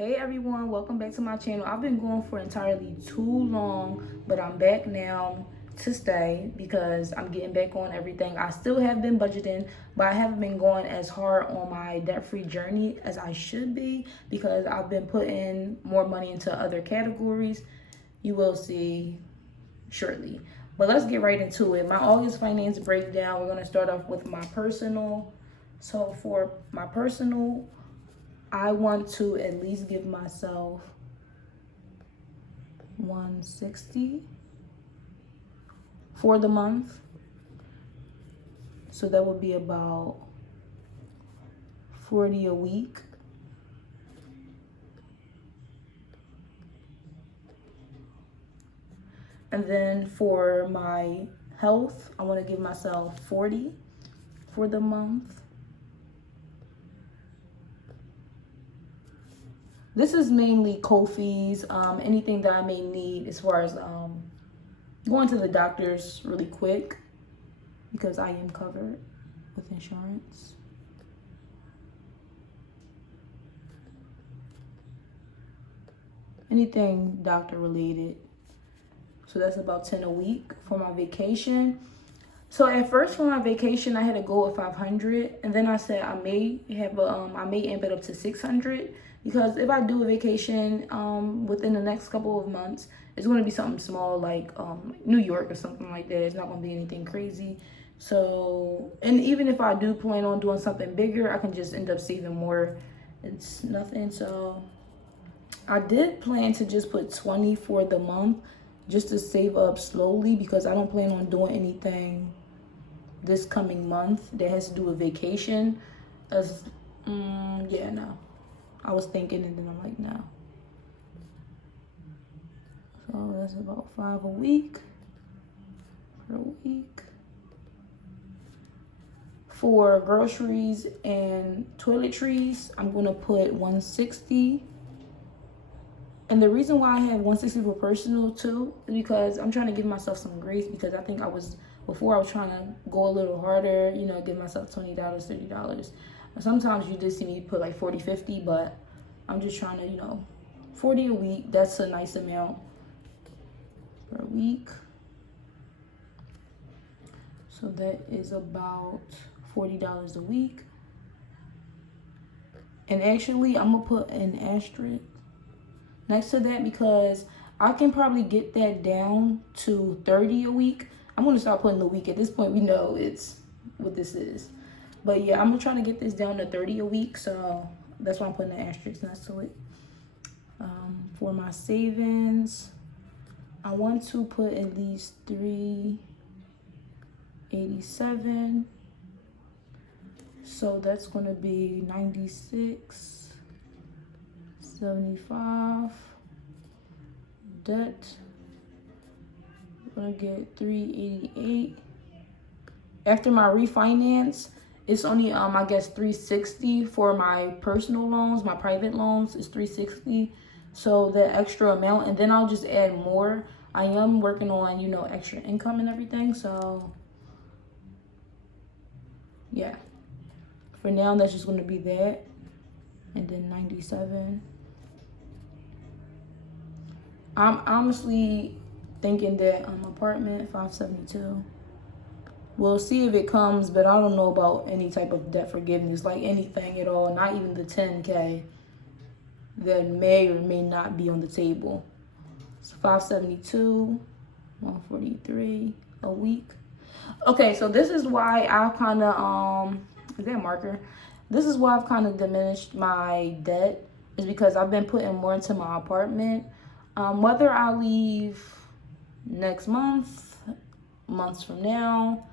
Hey everyone, welcome back to my channel. I've been going for entirely too long, but I'm back now to stay because I'm getting back on everything. I still have been budgeting, but I haven't been going as hard on my debt-free journey as I should be because I've been putting more money into other categories. You will see shortly. But let's get right into it. My August finance breakdown, we're going to start off with my personal. So for my personal, I want to at least give myself 160 for the month. So that would be about 40 a week. And then for my health, I want to give myself 40 for the month. This is mainly co-fees, anything that I may need as far as going to the doctors really quick because I am covered with insurance. Anything doctor related. So that's about 10 a week for my vacation. So at first for my vacation, I had a goal of 500, and then I said I may amp it up to 600 because if I do a vacation within the next couple of months, it's going to be something small like New York or something like that. It's not going to be anything crazy. So, and even if I do plan on doing something bigger, I can just end up saving more. It's nothing. So I did plan to just put 20 for the month just to save up slowly because I don't plan on doing anything this coming month that has to do with vacation. Yeah, no. I was thinking and then I'm like, no. So that's about 5 a week per week. For groceries and toiletries, I'm gonna put 160. And the reason why I have 160 for personal too is because I'm trying to give myself some grace because I think before I was trying to go a little harder, give myself $20, $30. Sometimes you just see me put like 40, 50, but I'm just trying to, 40 a week. That's a nice amount per week. So that is about $40 a week. And actually, I'm gonna put an asterisk next to that because I can probably get that down to 30 a week. I'm gonna start putting the week. At this point, we know it's what this is. But yeah, I'm gonna try to get this down to 30 a week. So that's why I'm putting the asterisk next to it. For my savings, I want to put at least 387. So that's gonna be 96, 75. Debt, I'm gonna get 388. After my refinance, it's only I guess 360 for my personal loans. My private loans is 360. So the extra amount, and then I'll just add more. I am working on extra income and everything. So yeah, for now that's just gonna be that, and then 97. I'm honestly thinking that apartment 572. We'll see if it comes, but I don't know about any type of debt forgiveness, like anything at all, not even the 10K that may or may not be on the table. So 572, 143 a week. Okay, so this is why I've kind of, is that a marker? This is why I've kind of diminished my debt, is because I've been putting more into my apartment. Whether I leave next month, months from now,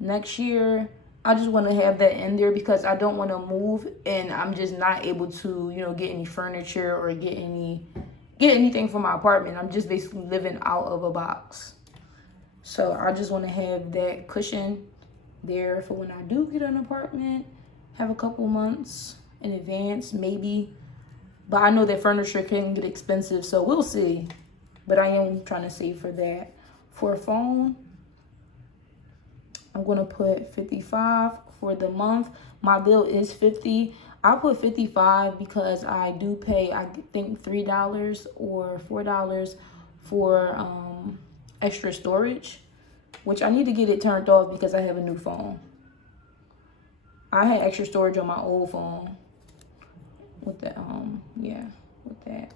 next year, I just want to have that in there because I don't want to move and I'm just not able to, get any furniture or get anything for my apartment. I'm just basically living out of a box. So I just want to have that cushion there for when I do get an apartment, have a couple months in advance, maybe. But I know that furniture can get expensive, so we'll see. But I am trying to save for that. For a phone, I'm going to put 55 for the month. My bill is 50. I put 55 because I do pay, I think $3 or $4 for extra storage, which I need to get it turned off because I have a new phone. I had extra storage on my old phone with the yeah, with that.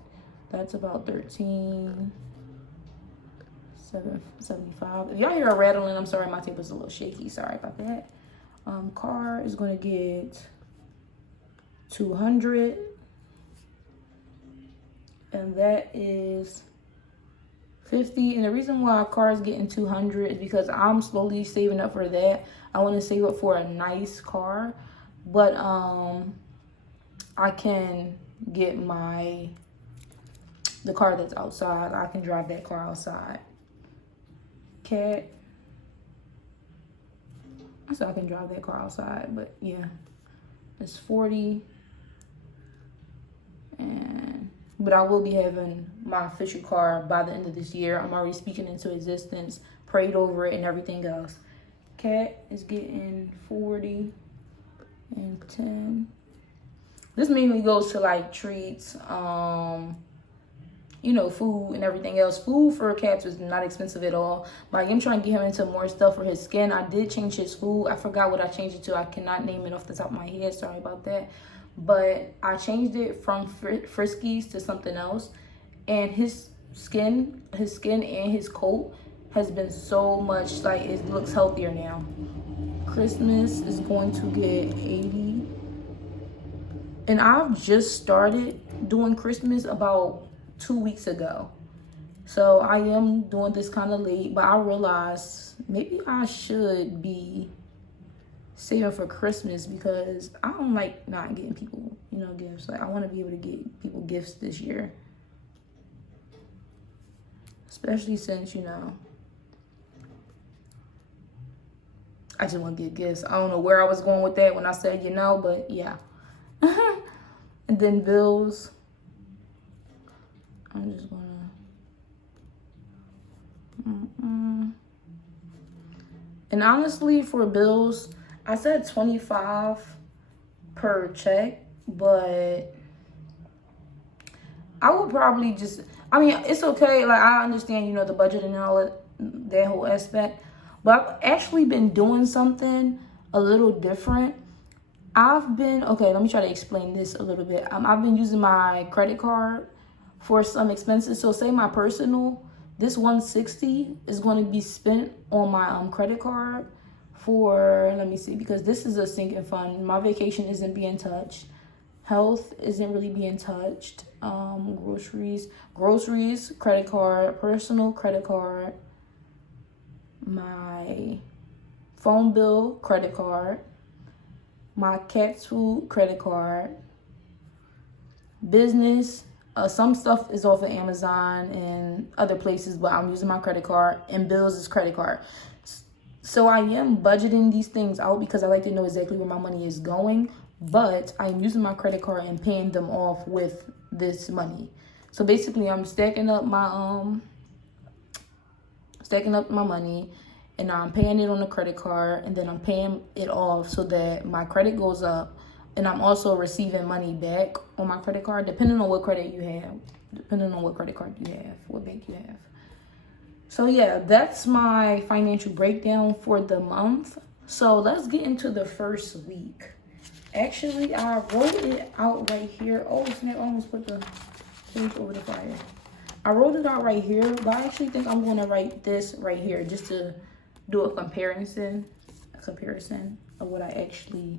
That's about 13,775. If y'all hear a rattling, I'm sorry, my table's a little shaky. Sorry about that. Car is gonna get 200, and that is 50. And the reason why a car is getting 200 is because I'm slowly saving up for that. I want to save up for a nice car, but I can get the car that's outside. I can drive that car outside. Cat. So I can drive that car outside, but yeah, it's 40. But I will be having my official car by the end of this year. I'm already speaking into existence, prayed over it, and everything else. Cat is getting 40 and 10. This mainly goes to like treats, you know, food and everything else. Food for cats is not expensive at all. But I'm trying to get him into more stuff for his skin. I did change his food. I forgot what I changed it to. I cannot name it off the top of my head. Sorry about that. But I changed it from Friskies to something else. And his skin and his coat has been so much, like, it looks healthier now. Christmas is going to get 80. And I've just started doing Christmas about 2 weeks ago. So I am doing this kind of late, but I realized maybe I should be saving for Christmas because I don't like not getting people, you know, gifts. Like, I want to be able to get people gifts this year. Especially since, you know, I just want to get gifts. I don't know where I was going with that when I said, you know, but yeah. And then bills. I'm just gonna. And honestly, for bills, I said 25 per check, but I would probably just. I mean, it's okay. Like, I understand, you know, the budget and all that whole aspect, but I've actually been doing something a little different. Okay, let me try to explain this a little bit. I've been using my credit card for some expenses. So say my personal, this $160 is going to be spent on my credit card for, let me see, because this is a sinking fund. My vacation isn't being touched. Health isn't really being touched. Groceries, credit card, personal, credit card, my phone bill, credit card, my cat's food, credit card, business. Some stuff is off of Amazon and other places, but I'm using my credit card, and bills is credit card. So I am budgeting these things out because I like to know exactly where my money is going, but I'm using my credit card and paying them off with this money. So basically, I'm stacking up my money, and I'm paying it on the credit card, and then I'm paying it off so that my credit goes up. And I'm also receiving money back on my credit card, depending on what credit you have, depending on what credit card you have, what bank you have. So yeah, that's my financial breakdown for the month. So let's get into the first week. Actually, I wrote it out right here. Oh snap, I almost put the page over the fire. I wrote it out right here, but I actually think I'm gonna write this right here just to do a comparison of what I actually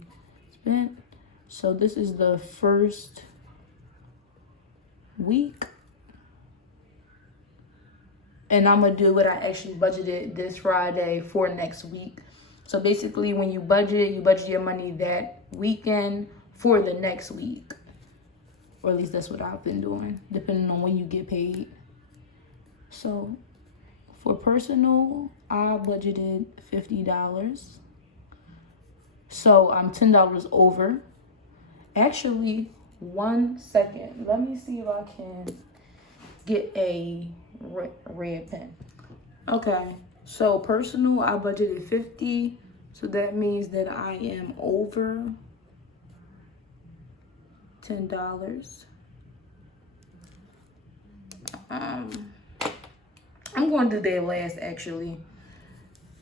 spent. So this is the first week. And I'm going to do what I actually budgeted this Friday for next week. So basically, when you budget your money that weekend for the next week. Or at least that's what I've been doing, depending on when you get paid. So for personal, I budgeted $50. So I'm $10 over. Actually, 1 second. Let me see if I can get a red pen. Okay, so personal, I budgeted 50. So that means that I am over $10. I'm going to do that last actually.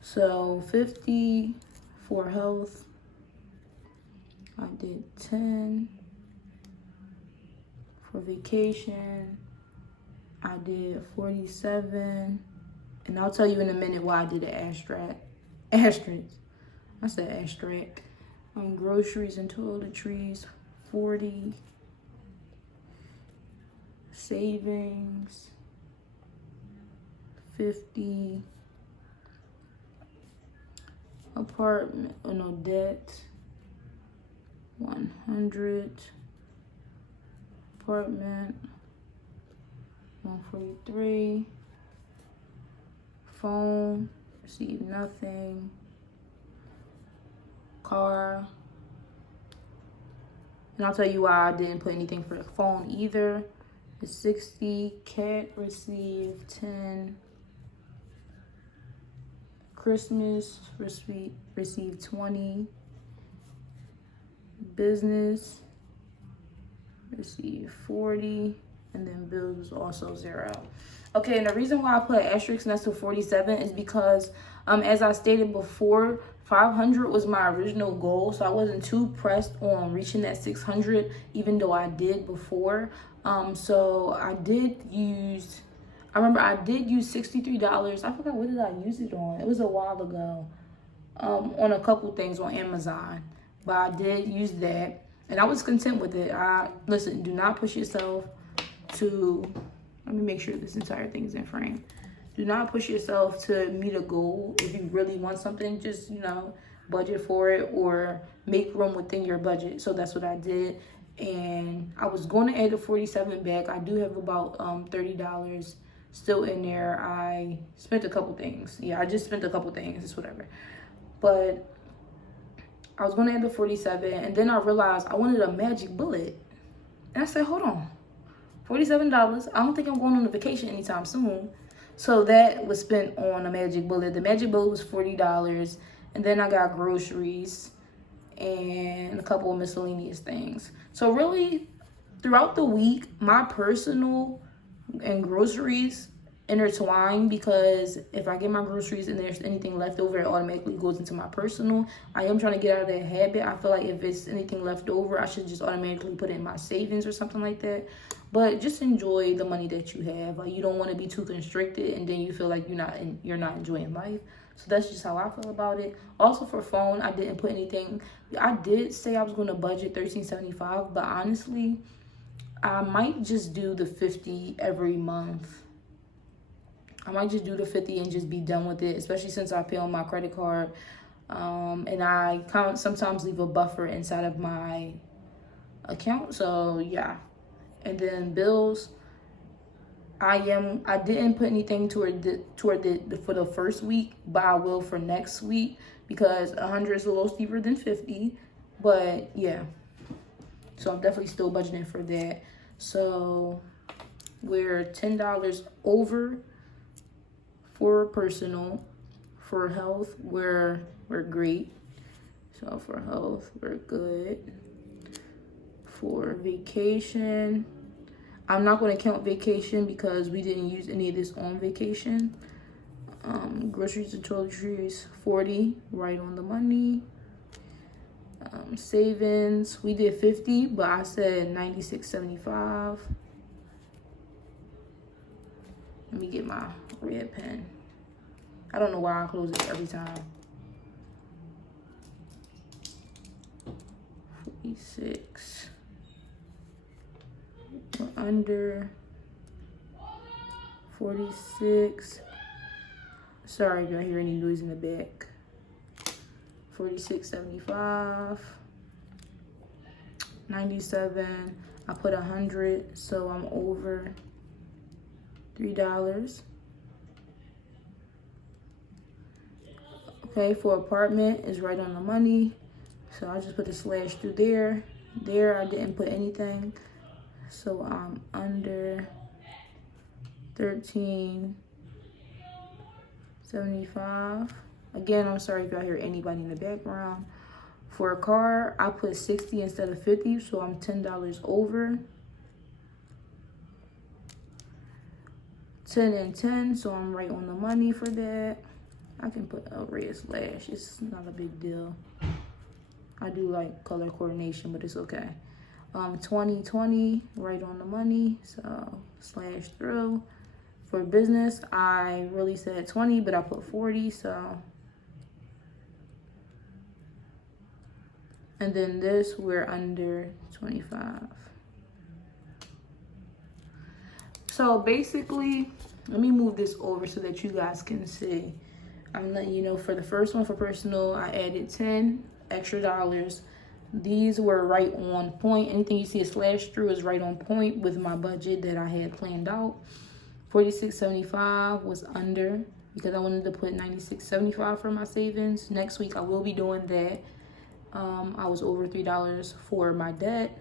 So 50 for health. I did 10 for vacation. I did 47. And I'll tell you in a minute why I did an asterisk. I said asterisk. Groceries and toiletries, 40. Savings, 50. Apartment, oh no, debt, 100. Apartment, 143. Phone, received nothing. Car, and I'll tell you why I didn't put anything for the phone either. It's 60. Cat received 10. Christmas received 20. Business received 40. And then bills was also 0. Okay, and the reason why I put asterisk next to 47 is because, as I stated before, 500 was my original goal, so I wasn't too pressed on reaching that 600, even though I did before. So I remember I did use $63. I forgot, what did I use it on? It was a while ago. On a couple things on Amazon, but I did use that, and I was content with it. Listen, do not push yourself to, let me make sure this entire thing is in frame. Do not push yourself to meet a goal. If you really want something, just, budget for it or make room within your budget. So that's what I did. And I was going to add the 47 back. I do have about $30 still in there. I spent a couple things. Yeah, I just spent a couple things. It's whatever. But I was going to add the 47. And then I realized I wanted a magic bullet. And I said, hold on. $47. I don't think I'm going on a vacation anytime soon. So that was spent on a magic bullet. The magic bullet was $40. And then I got groceries and a couple of miscellaneous things. So really, throughout the week, my personal and groceries intertwine, because if I get my groceries and there's anything left over, it automatically goes into my personal. I am trying to get out of that habit. I feel like if it's anything left over, I should just automatically put it in my savings or something like that. But just enjoy the money that you have. Like, you don't want to be too constricted and then you feel like you're not enjoying life. So that's just how I feel about it. Also for phone, I didn't put anything. I did say I was going to budget $13.75, but honestly, I might just do the 50 every month. I might just do the 50 and just be done with it, especially since I pay on my credit card. And I sometimes leave a buffer inside of my account. So yeah. And then bills, I didn't put anything toward for the first week, but I will for next week, because 100 is a little steeper than 50. But yeah, so I'm definitely still budgeting for that. So we're $10 over for personal. For health, we're great. So for health, we're good. For vacation, I'm not going to count vacation because we didn't use any of this on vacation. Groceries and toiletries, 40, right on the money. Savings, we did 50, but I said 96.75. Let me get my red pen. I don't know why I close it every time. 46. We're under 46. Sorry if y'all hear any noise in the back. 46.75. 97. I put 100, so I'm over $3. Okay, for apartment is right on the money. So I just put a slash through there. There I didn't put anything. So I'm under 13.75. Again, I'm sorry if y'all hear anybody in the background. For a car, I put 60 instead of 50, so I'm $10 over. 10 and 10, so I'm right on the money for that. I can put a red slash. It's not a big deal. I do like color coordination, but it's okay. 20, right on the money, so slash through. For business, I really said 20, but I put 40, so. And then this, we're under 25. So basically, let me move this over so that you guys can see. I'm letting you know for the first one, for personal, I added 10 extra dollars. These were right on point. Anything you see a slash through is right on point with my budget that I had planned out. $46.75 was under because I wanted to put $96.75 for my savings. Next week, I will be doing that. I was over $3 for my debt.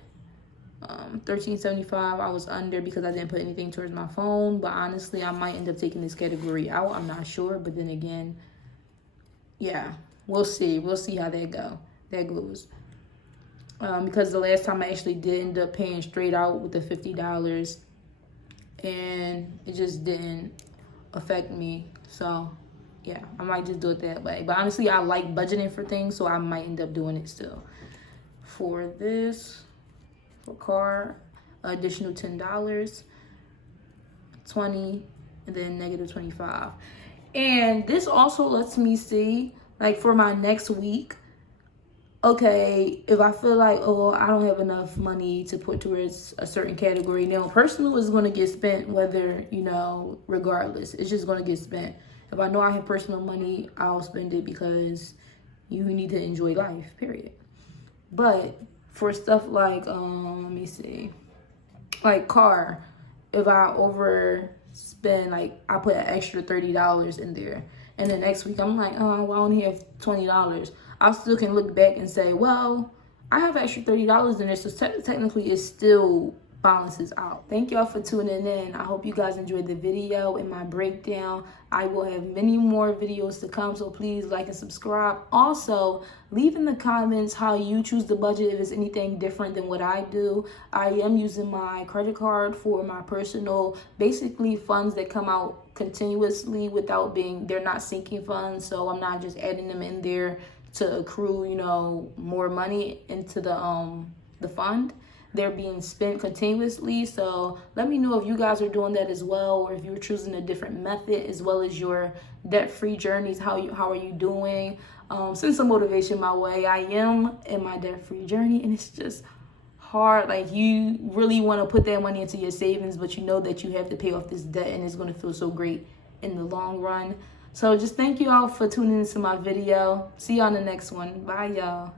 $13.75 I was under because I didn't put anything towards my phone, but honestly I might end up taking this category out. I'm not sure, but then again, yeah, we'll see how that goes. Because the last time I actually did end up paying straight out with the $50 and it just didn't affect me, so yeah, I might just do it that way. But honestly, I like budgeting for things, so I might end up doing it still. For this, for car, additional $10, 20, and then negative 25. And this also lets me see, like for my next week, okay, if I feel like, oh, I don't have enough money to put towards a certain category, now personal is going to get spent whether, regardless, it's just going to get spent. If I know I have personal money, I'll spend it because you need to enjoy life, period. But for stuff like, let me see, like car, if I overspend, like I put an extra $30 in there, and the next week I'm like, oh, well, I only have $20. I still can look back and say, well, I have extra $30 in there, so technically it still balances out. Thank y'all for tuning in. I hope you guys enjoyed the video and my breakdown. I will have many more videos to come, so please like and subscribe. Also, leave in the comments how you choose the budget, if it's anything different than what I do. I am using my credit card for my personal, basically funds that come out continuously without they're not sinking funds, so I'm not just adding them in there to accrue, more money into the fund. They're being spent continuously. So let me know if you guys are doing that as well, or if you're choosing a different method, as well as your debt-free journeys. How are you doing? Send some motivation my way. I am in my debt-free journey, and it's just hard. Like, you really want to put that money into your savings, but you know that you have to pay off this debt, and it's going to feel so great in the long run. So just thank you all for tuning into my video. See you on the next one. Bye, y'all.